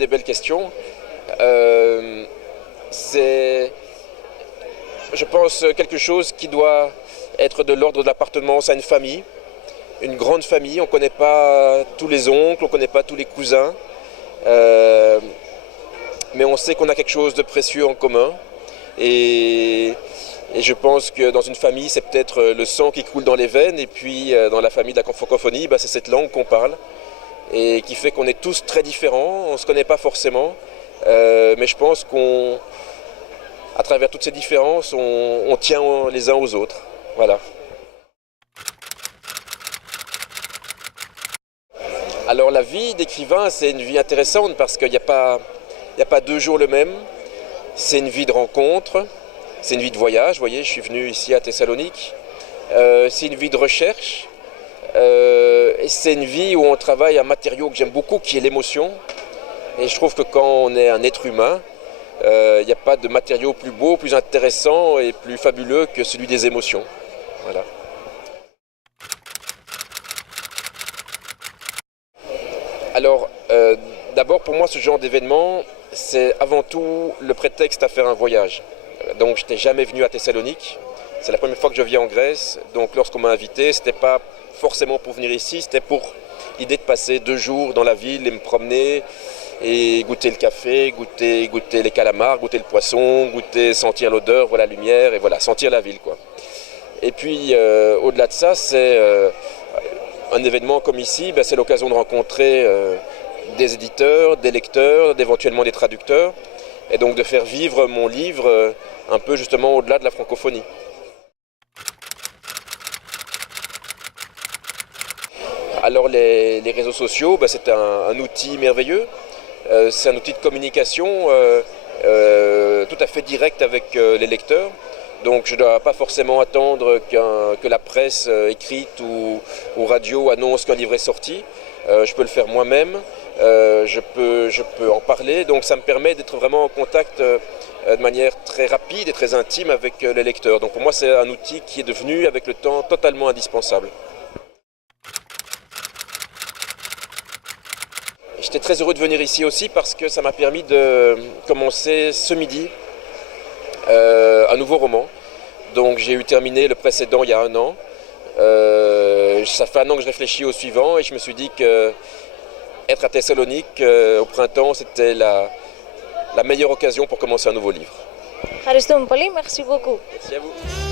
des belles questions. C'est, je pense, quelque chose qui doit être de l'ordre de l'appartenance à une famille, une grande famille. On ne connaît pas tous les oncles, on ne connaît pas tous les cousins, mais on sait qu'on a quelque chose de précieux en commun. Et je pense que dans une famille, c'est peut-être le sang qui coule dans les veines, et puis dans la famille de la francophonie, c'est cette langue qu'on parle, et qui fait qu'on est tous très différents, on ne se connaît pas forcément, mais je pense qu'à travers toutes ces différences, on tient les uns aux autres. Voilà. Alors la vie d'écrivain, c'est une vie intéressante parce qu'il n'y a pas 2 jours le même. C'est une vie de rencontre, c'est une vie de voyage. Vous voyez, je suis venu ici à Thessalonique. C'est une vie de recherche. Et c'est une vie où on travaille un matériau que j'aime beaucoup, qui est l'émotion. Et je trouve que quand on est un être humain, il n'y a pas de matériau plus beau, plus intéressant et plus fabuleux que celui des émotions. Voilà. Alors, d'abord, pour moi, ce genre d'événement, c'est avant tout le prétexte à faire un voyage. Donc, je n'étais jamais venu à Thessalonique. C'est la première fois que je viens en Grèce. Donc, lorsqu'on m'a invité, ce n'était pas forcément pour venir ici, c'était pour l'idée de passer 2 jours dans la ville et me promener et goûter le café, goûter les calamars, goûter le poisson, sentir l'odeur, voilà, la lumière et voilà, sentir la ville, quoi. Et puis, au-delà de ça, c'est un événement comme ici, c'est l'occasion de rencontrer des éditeurs, des lecteurs, éventuellement des traducteurs, et donc de faire vivre mon livre un peu justement au-delà de la francophonie. Alors les réseaux sociaux, c'est un outil merveilleux, c'est un outil de communication tout à fait direct avec les lecteurs. Donc je ne dois pas forcément attendre que la presse écrite ou radio annonce qu'un livre est sorti. Je peux le faire moi-même, je peux en parler. Donc ça me permet d'être vraiment en contact de manière très rapide et très intime avec les lecteurs. Donc pour moi c'est un outil qui est devenu avec le temps totalement indispensable. J'étais très heureux de venir ici aussi parce que ça m'a permis de commencer ce midi un nouveau roman. Donc j'ai eu terminé le précédent il y a 1 an. Ça fait 1 an que je réfléchis au suivant et je me suis dit que être à Thessalonique au printemps, c'était la meilleure occasion pour commencer un nouveau livre. Ευχαριστούμε πολύ, merci beaucoup. Merci à vous.